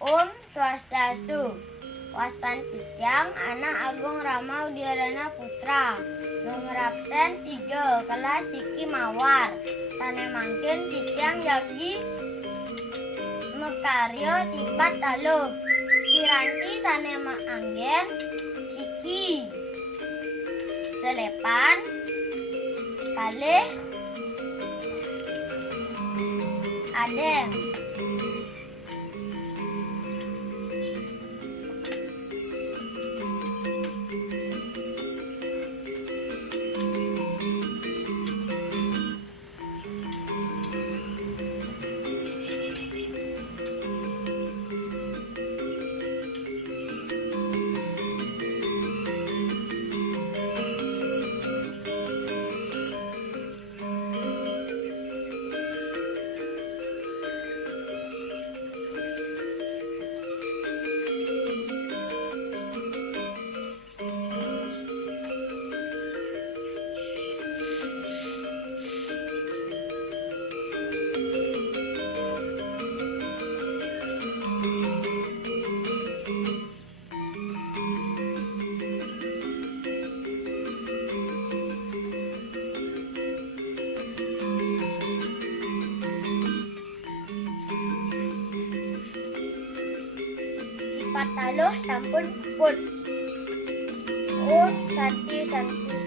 Om Swastiastu. Wastan Titiang Anak Agung Rama Udayana Putra. Nomor absen 3 kelas Siki Mawar. Tane mangkin Titiang Yagi Mekaryo Tipat Taluh. Piranti tane anggen Siki Selepan kalih Adem. Tipat taluh sampun puput. Om Santi Santi